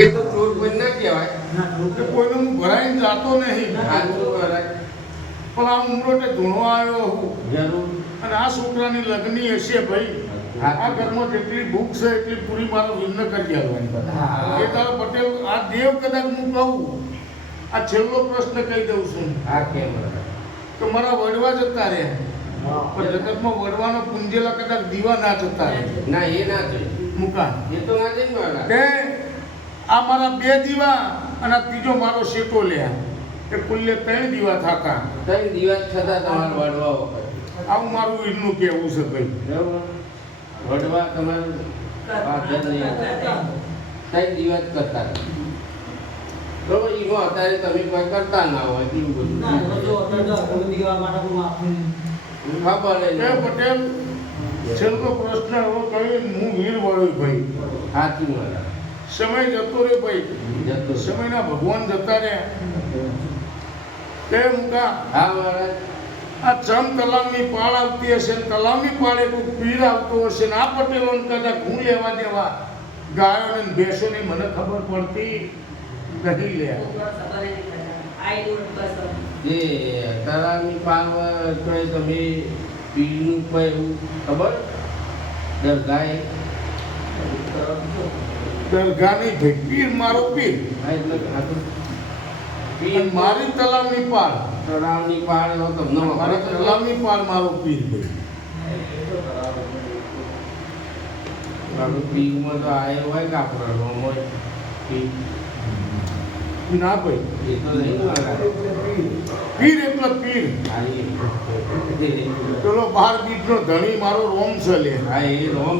એ તો ચોર કોઈ ના કહેવાય. કે હું ભરાઈને જાતો નહીં. પણ આ ઉમરોટે ધૂણો આવ્યો હું. અને આ છોકરાની લગ્ની હશે ભાઈ. આ ઘરમાં જેટલી ભૂખ છે એટલી પૂરી મારો વિન્ન કરી આવવાની એ તારો પટેલ આ દેવ કદાચ હું કહું આ છેલ્લો પ્રશ્ન કહી દઉં છું. આ કેમ કે મારા વડવા જતા રહે પણ જગતમાં વડવાનો પુંજેલા કદાચ દીવા ના જતા રહે. ના એ ના જોઈએ. મુકા એ તો ના જઈ આ મારા બે દીવા અને ત્રીજો મારો શેટો લ્યા એ કુલ્લે ત્રણ દીવા થાકા. ત્રણ દીવા છતાં તમારે વડવા વખત આવું મારું વીરનું કહેવું છે ભાઈ. બરાબર? વડવા તમારે પાછળ નહીં ત્રણ દિવસ કરતા. અત્યારે તમે કોઈ કરતા ના હોય એવું બધું. ખબર પટેલ છેલ્લો પ્રશ્ન એવો કહી હું વીર વળ્યો ભાઈ. સાચું મારા સમય જતો રે ભાઈ. સમયના ભગવાન જતા રહ્યા. તે મુકા હા મહારાજ. આ ચમ તલામની પાળ આવતી હશે ને તલાવની પાળે કોઈ પીર આવતો હશે ને આ પટેલો કદાચ હું લેવા દેવા? ગાયો ને ભેંસોને મને ખબર પડતી. નહીં લે. જે તલામની પાળ તો તમે કોઈ એવું ખબર? દરગાહે દરગાહ નહીં ભાઈ પીર મારો પીર. મારી તલાવની પાર તળાવની પાર તમને મારી તલાવની પાર મારો પીર ભાઈ પીરમાં તો આયો હોય ના ભાઈ. પીર એટલે પીર. પેલો બાર બીજનો ધણી મારો રોમ છે લે. હા એ રોમ